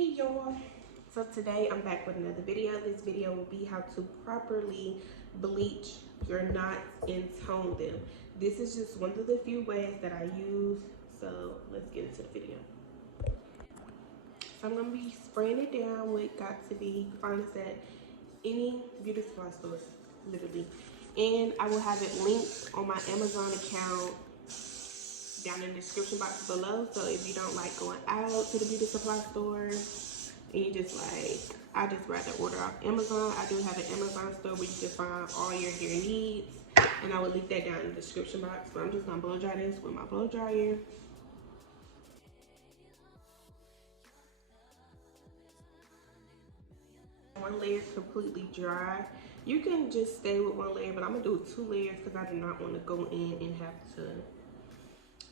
Hey y'all, so today I'm back with another video. This video will be how to properly bleach your knots and tone them. This is just one of the few ways that I use, so let's get into the video. So I'm going to be spraying it down with Got To Be. Find this at any beauty supply store, literally. And I will have it linked on my Amazon account down in the description box below. So if you don't like going out to the beauty supply store and you just like, I just rather order off Amazon. I do have an Amazon store where you can find all your hair needs, and I will link that down in the description box. But I'm just gonna blow dry this with my blow dryer. One layer is completely dry. You can just stay with one layer, but I'm gonna do 2 layers because I do not want to go in and have to,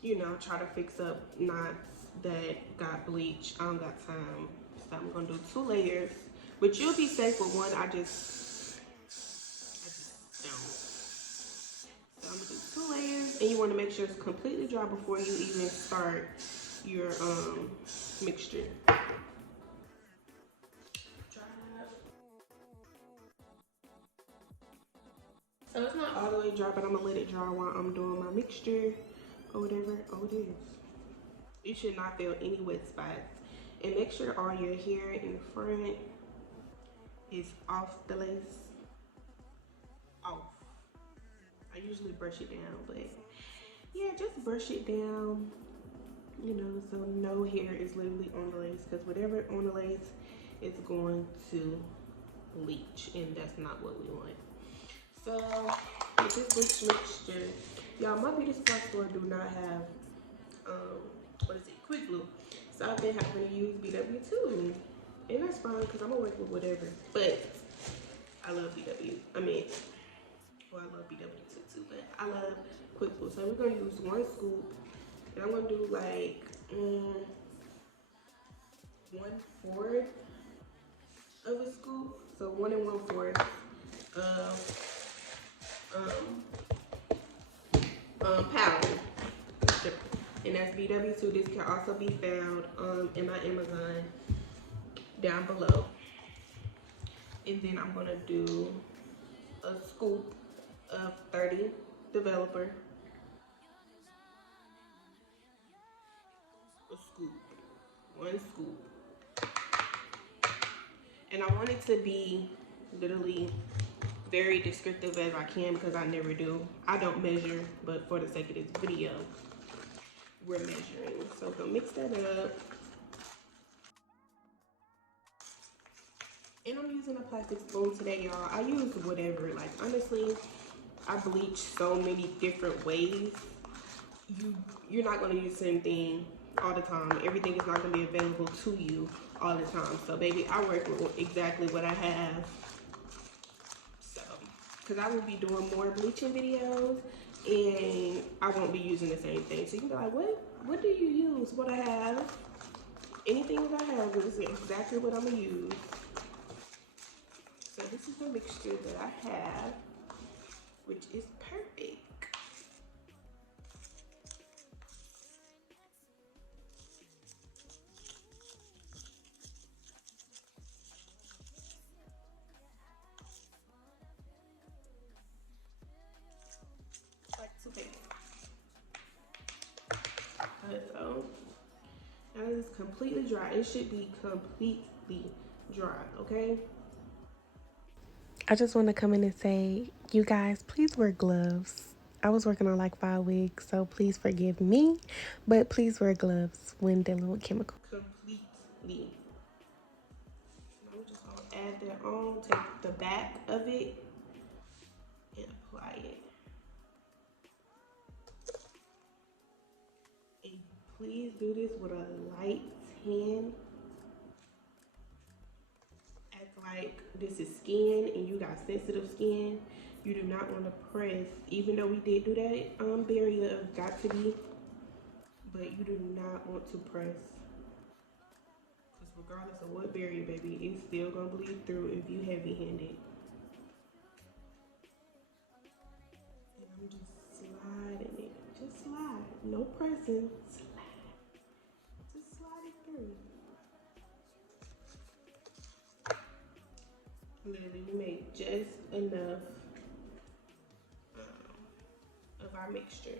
you know, try to fix up knots that got bleach. I don't got time. So I'm gonna do 2 layers, but you'll be safe with one. I just don't. So I'm gonna do 2 layers, and you want to make sure it's completely dry before you even start your mixture. So it's not all the way dry, but I'm gonna let it dry while I'm doing my mixture or whatever. Oh, it is. You should not feel any wet spots. And make sure all your hair in front is off the lace. Off. I usually brush it down, but yeah, just brush it down, you know, so no hair is literally on the lace, because whatever on the lace is going to bleach, and that's not what we want. So with this bleach mixture, y'all, my beauty supply store do not have quick glue. So I've been having to use BW2, and that's fine because I'm gonna work with whatever. But I love BW. I mean, well, I love BW2 too, but I love quick glue. So we're gonna use 1 scoop, and I'm gonna do like 1/4 of a scoop. So 1 1/4 of powder. And that's BW2. This can also be found in my Amazon down below. And then I'm gonna do a scoop of 30 developer. A scoop, 1 scoop. And I want it to be literally very descriptive as I can, because I never do. I don't measure, but for the sake of this video, we're measuring. So go mix that up. And I'm using a plastic spoon today, y'all. I use whatever. Like, honestly, I bleach so many different ways. You're not gonna use the same thing all the time. Everything is not gonna be available to you all the time. So baby, I work with exactly what I have. So, because I will be doing more bleaching videos, and I won't be using the same thing. So you can be like, what do you use? What I have? Anything that I have is exactly what I'm gonna use. So this is the mixture that I have, which is perfect. Like toothpaste. So now it is completely dry. It should be completely dry, okay? I just want to come in and say, you guys, please wear gloves. I was working on like 5 wigs, so please forgive me, but please wear gloves when dealing with chemicals. Completely. I'm just gonna add that on, take the back of it, and apply it. And please do this with a light hand. Act like this is skin and you got sensitive skin. You do not want to press, even though we did do that barrier of Got To Be, but you do not want to press. Because regardless of what barrier, baby, it's still gonna bleed through if you heavy-handed. And I'm just sliding it. Just slide. No pressing. Slide. Just slide it through. Literally, we made just enough of our mixture.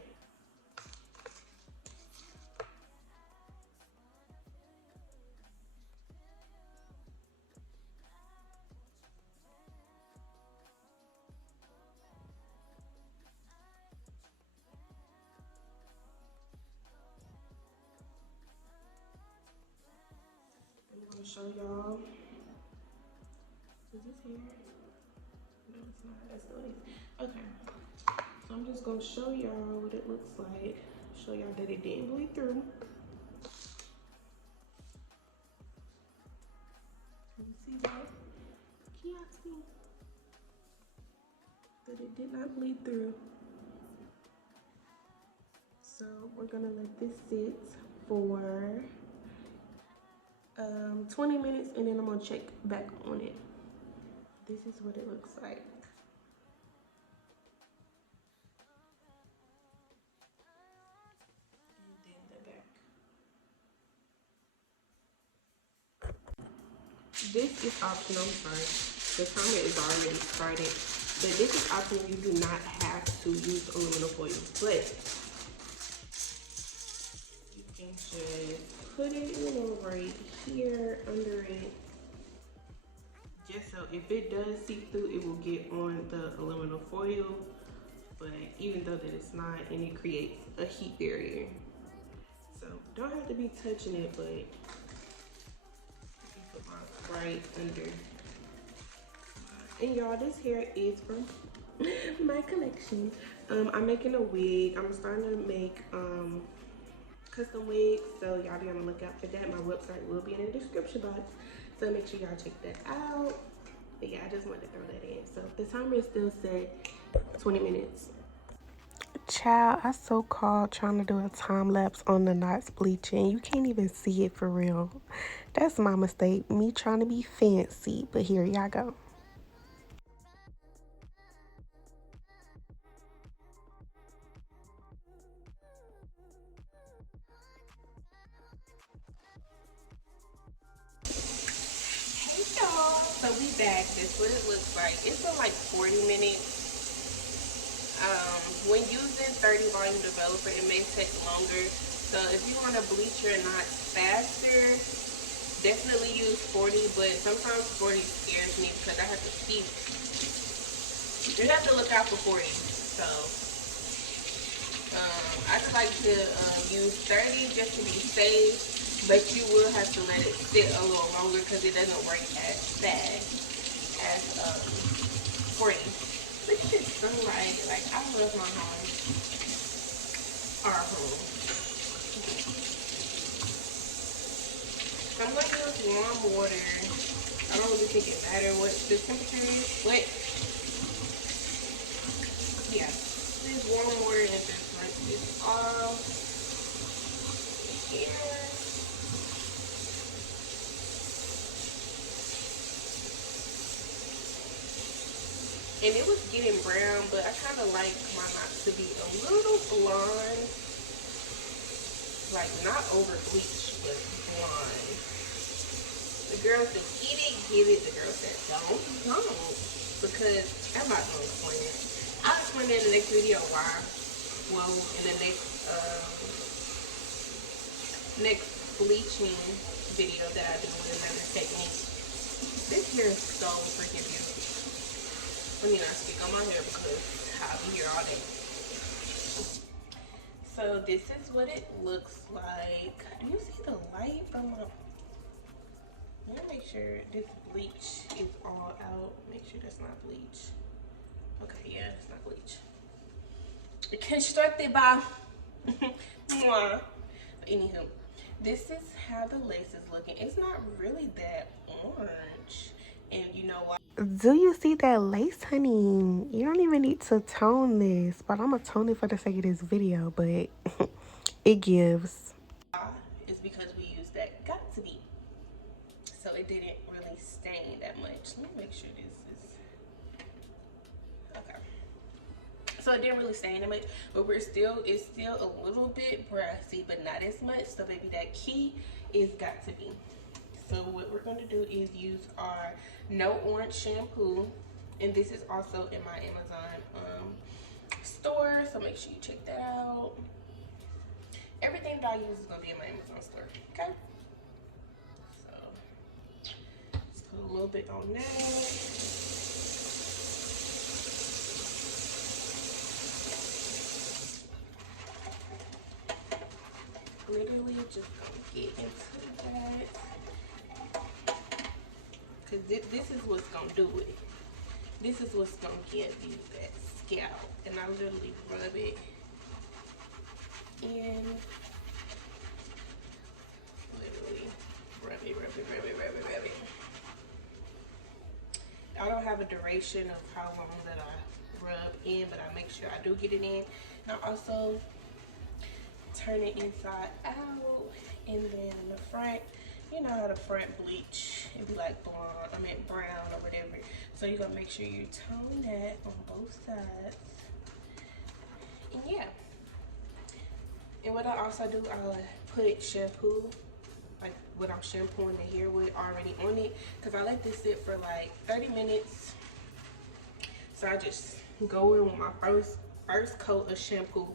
I'm gonna show y'all. Is this here? No, it's not. That's not it. Okay. So I'm just gonna show y'all what it looks like. Show y'all that it didn't bleed through. Can you see that? Can y'all see that it did not bleed through? So we're gonna let this sit for 20 minutes, and then I'm gonna check back on it. This is what it looks like. And then the back. This is optional. I'm sorry, the timer is already started, but this is optional. You do not have to use aluminum foil, but you can just put it, you know, right here under it, just so if it does seep through, it will get on the aluminum foil. But even though that it's not, and it creates a heat barrier, so don't have to be touching it, but you can put mine right under. And y'all, this hair is from my collection. I'm making a wig. I'm starting to make custom wigs, so y'all be on the lookout for that. My website will be in the description box, so make sure y'all check that out. But yeah, I just wanted to throw that in. So the timer is still set 20 minutes. Child, I so called trying to do a time lapse on the knots bleaching. You can't even see it for real. That's my mistake. Me trying to be fancy, but here y'all go. Hey y'all, so we back. This is what it looks like. It's been like 40 minutes. When using 30 volume developer, it may take longer. So if you want to bleach your knots faster, definitely use 40, but sometimes 40 scares me because I have to keep, you have to look out for 40. So I just like to use 30 just to be safe, but you will have to let it sit a little longer because it doesn't work as fast as 40. This is so right. Like, I love my home. Our home. So I'm going to use warm water. I don't really think it matters what the temperature is, but yeah. This warm water and just rinse this off. Here. And it was getting brown, but I kind of like my knots to be a little blonde. Like, not over bleach, but blonde. The girls that get it. The girls that don't. Because I'm not going to explain it. I'll explain it in the next video why. Well, in the next bleaching video that I do with another technique. This hair is so freaking beautiful. Let me not speak on my hair because I'll be here all day. So this is what it looks like. Do you see the light from my... Let me make sure this bleach is all out. Make sure that's not bleach. Okay, yeah, it's not bleach. Constructed by... Anywho, this is how the lace is looking. It's not really that orange. And you know why? Do you see that lace, honey? You don't even need to tone this, but I'm gonna tone it for the sake of this video, but it gives. It's because we used that got to be. So it didn't really stain that much. Let me make sure this is okay. So it didn't really stain that much, but it's still a little bit brassy, but not as much. So baby, that key is got to be. So what we're going to do is use our No Orange shampoo, and this is also in my Amazon store, so make sure you check that out. Everything that I use is going to be in my Amazon store, okay? So let's put a little bit on that. Literally just gonna get into that, because this is what's gonna do it. This is what's gonna give you that scalp. And I literally rub it in. Literally rub it, rub it, rub it, rub it, rub it. I don't have a duration of how long that I rub in, but I make sure I do get it in. And I also turn it inside out, and then in the front, you know how the front bleach, it'd be like blonde, I mean brown or whatever. So you're gonna make sure you tone that on both sides. And yeah. And what I also do, I put shampoo, like what I'm shampooing the hair with, already on it, because I let this sit for like 30 minutes. So I just go in with my first coat of shampoo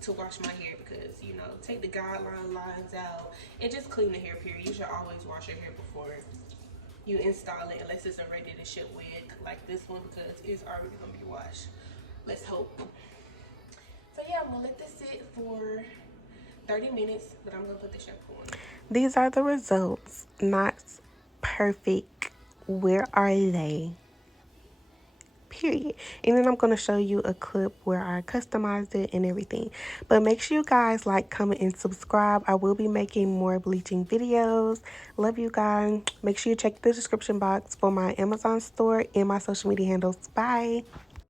to wash my hair, because you know, take the guideline lines out and just clean the hair period. You should always wash your hair before you install it, unless it's a ready to ship wig like this one, because it's already gonna be washed. Let's hope. So yeah, I'm gonna let this sit for 30 minutes, but I'm gonna put the shampoo on. These are the results. Not perfect. Where are they? Period. And then I'm going to show you a clip where I customized it and everything. But make sure you guys like, comment, and subscribe. I will be making more bleaching videos. Love you guys. Make sure you check the description box for my Amazon store and my social media handles. Bye.